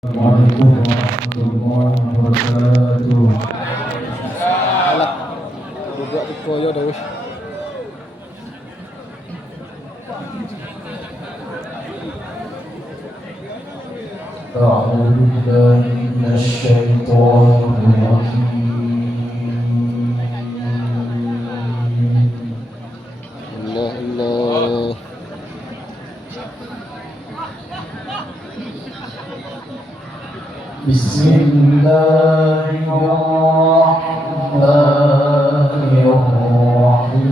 Assalamualaikum warahmatullahi wabarakatuh. Alah, budak tu koyo dah wis. A'udzu billahi minasyaitonir rajim. Allah. Bismillahirrahmanirrahim.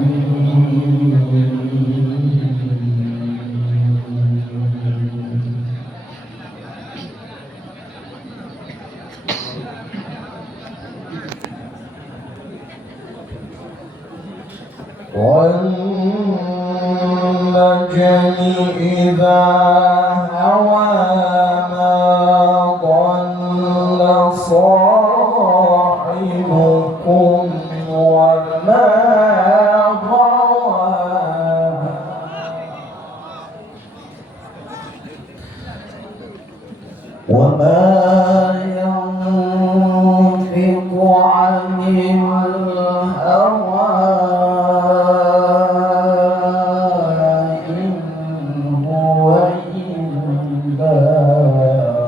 والنجم إذا هوى ما ضل صاحبكم وما غوى وما ينطق عن الهوى إن هو إلا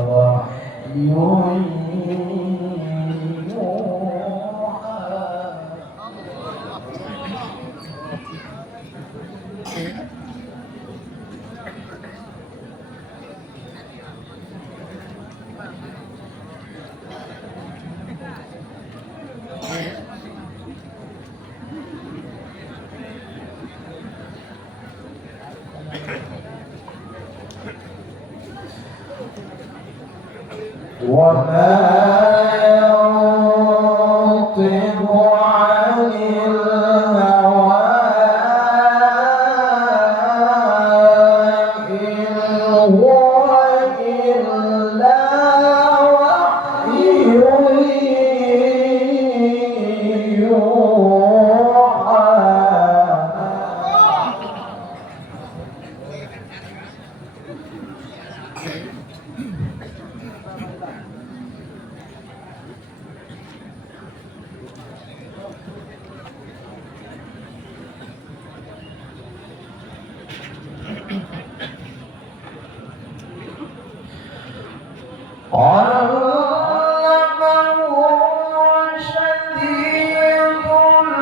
وحي يوحى. وما ينطق عن الهوى إن هو إلا وحي يوحى. علمه شديد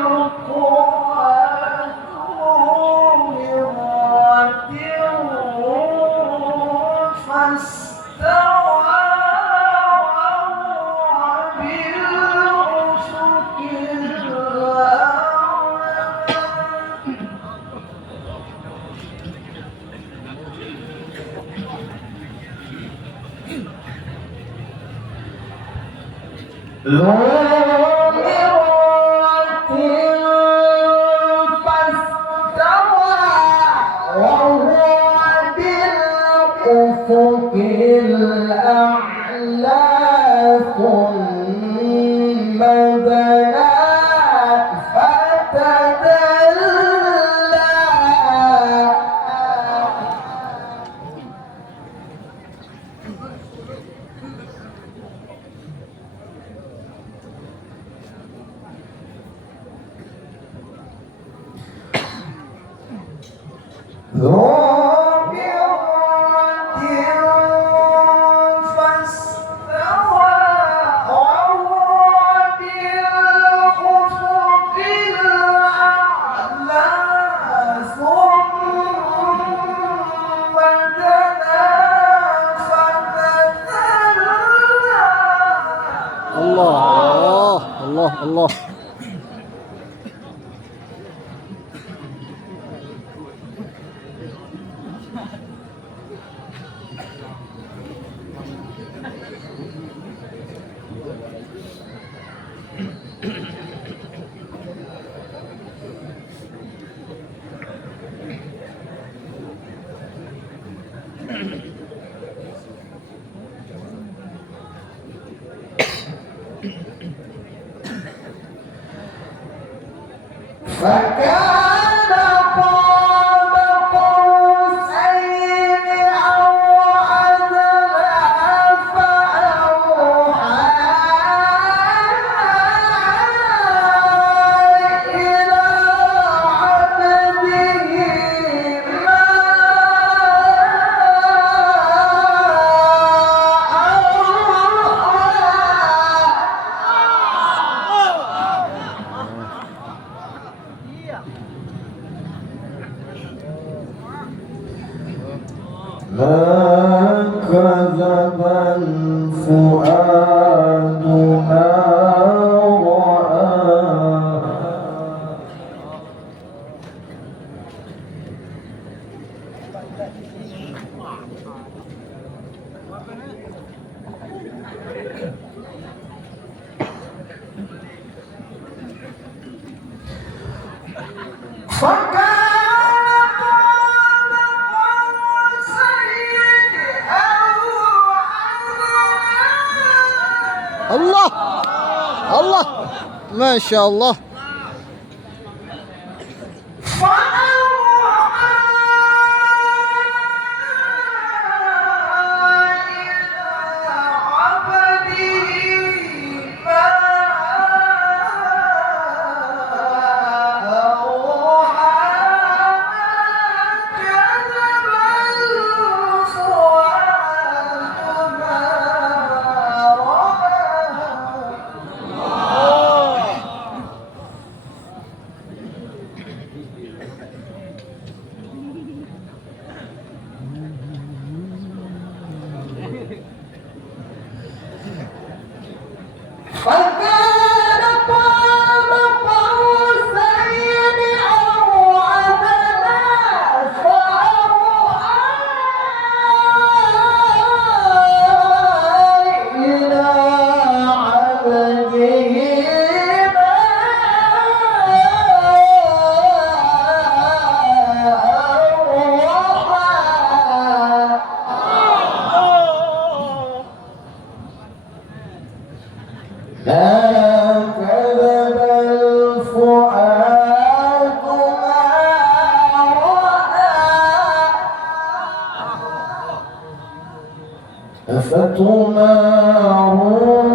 القوى ذو مرة فاستوى وهو بالأفق مرة فاستوى وهو بالأفق الأعلى ثم دنا فتدلى. ذو مرة فاستوى وهو بالأفق الأعلى ثم دنا فتدلى. Allah. فكان قاب قوسين أو أدنى الفؤاد ما رأى فكان قاب قوسين أو أدنى الله الله ما شاء الله. فأوحى إلى عبده ما أوحى كذب الفؤاد ما رأى فكان قاب قوسين أو أدنى فأوحى إلى عبده ما أوحى ما كذب الفؤاد ما رأى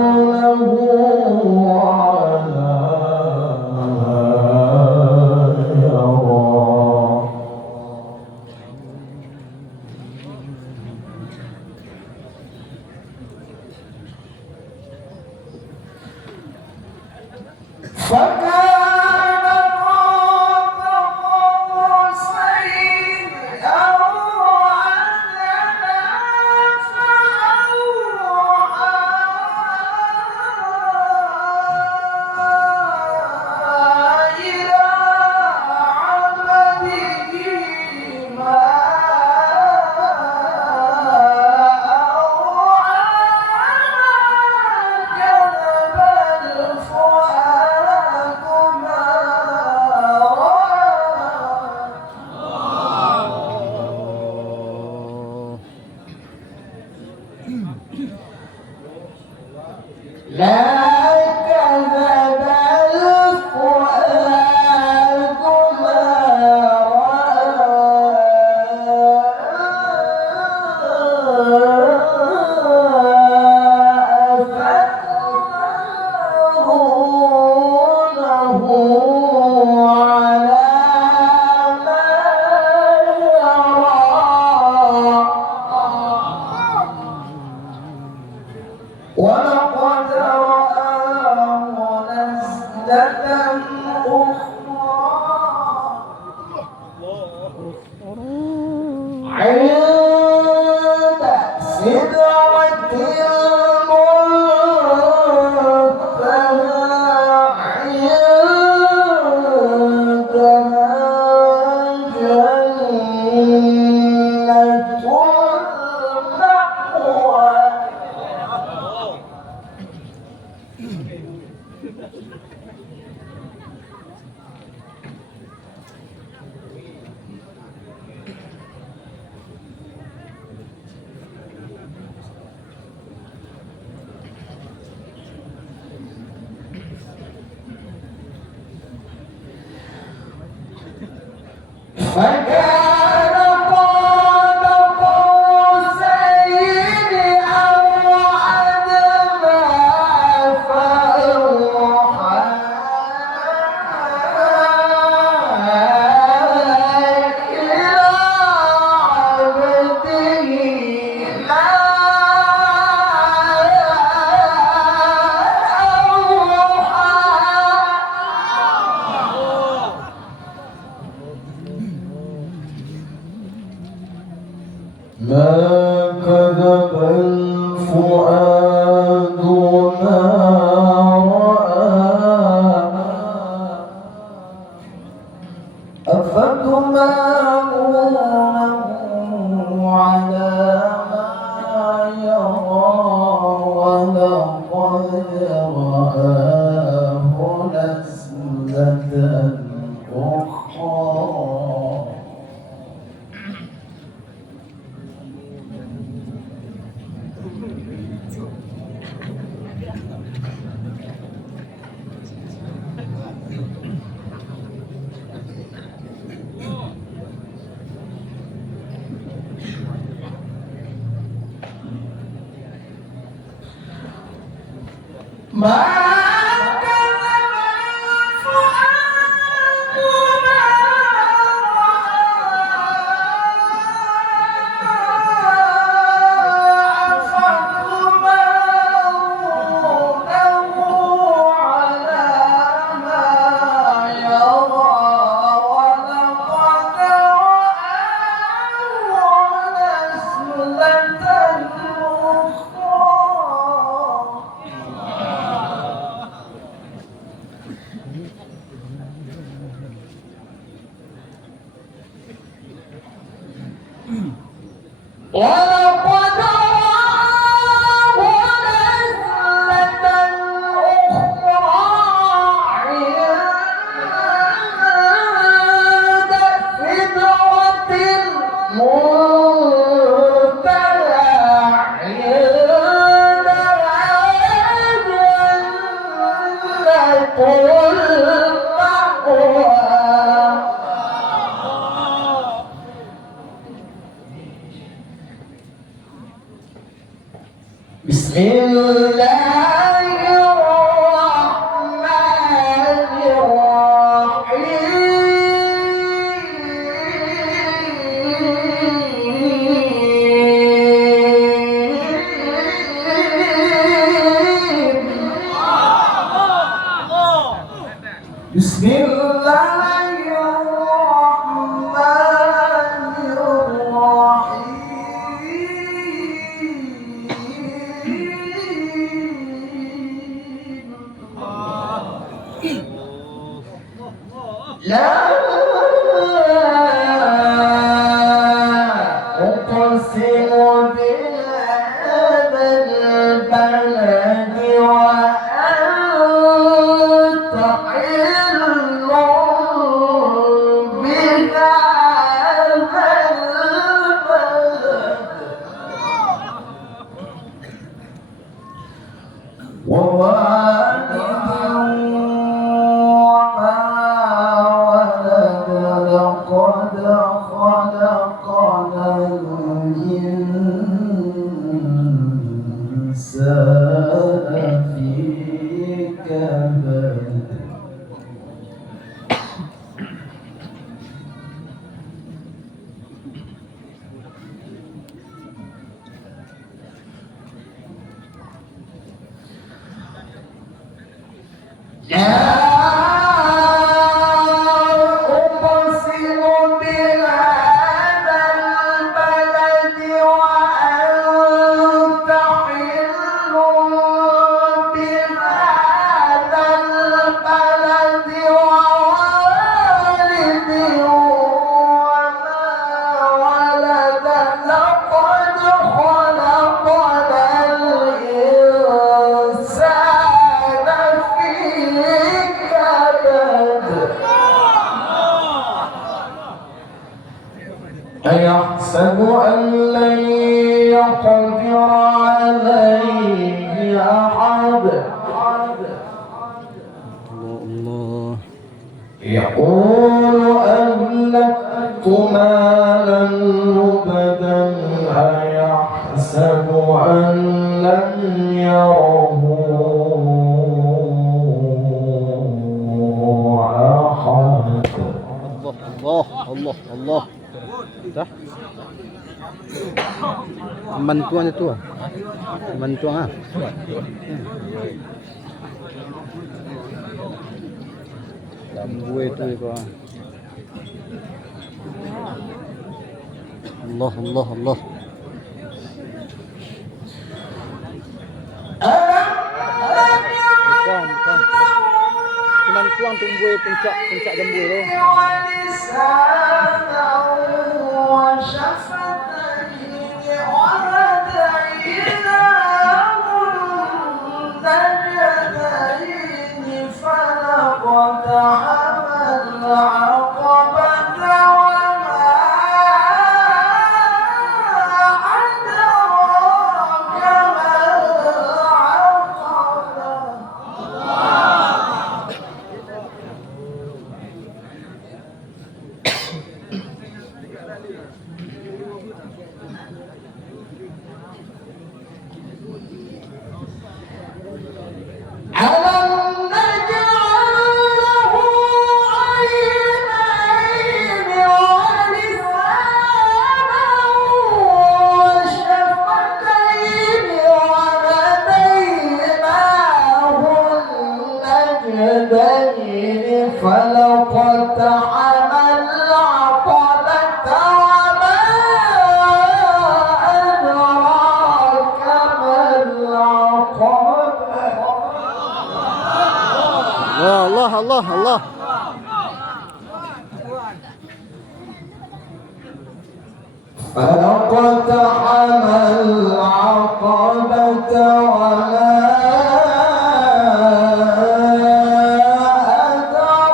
أفتمارونه على ما يرى فكان قاب قوسين أو أدنى فأوحى إلى عبده ما أوحى كذب الفؤاد ما رأى لا كذب الفؤاد ما رأى أفتمارونه على ما يرى ولقد رآه نزلة أخرى عند سدرة المنتهى عندها جنة المأوى فكان قاب قوسين أو أدنى فأوحى إلى عبده ما أوحى ما كذب الفؤاد ما رأى أفتمارونه على ما يرى ولقد رآه نزلة أخرى. ولقد رآه نزلة أخرى عند سدرة المنتهى عندها جنة المأوى. بسم الله الرحمن الرحيم. بسم الله الرحمن الرحيم. لا أقسم بهذا البلد وأنت حل بهذا البلد ووالد وما ولد لقد خلقنا الإنسان في كبد. لا أقسم بهذا البلد وأنت حل بهذا البلد ووالد وما ولد لقد خلقنا الإنسان في كبد. أيحسب أن لن يقدر عليه أحد. الله يقول أهلكت مالا لبدا أيحسب أن لم يره أحد. الله Allah Allah. Dah. Bantuan itu ah. Bantuan ah. Lambu itu ah. Allah Allah Allah. Bukan, bukan. Cuman tuang tunggu puncak jambu tu. فلقتحم العقبة وما أدراك ما العقبة الله الله الله. فلقتحم العقبة وما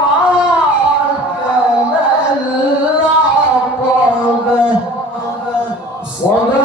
أدراك ما العقبة صدق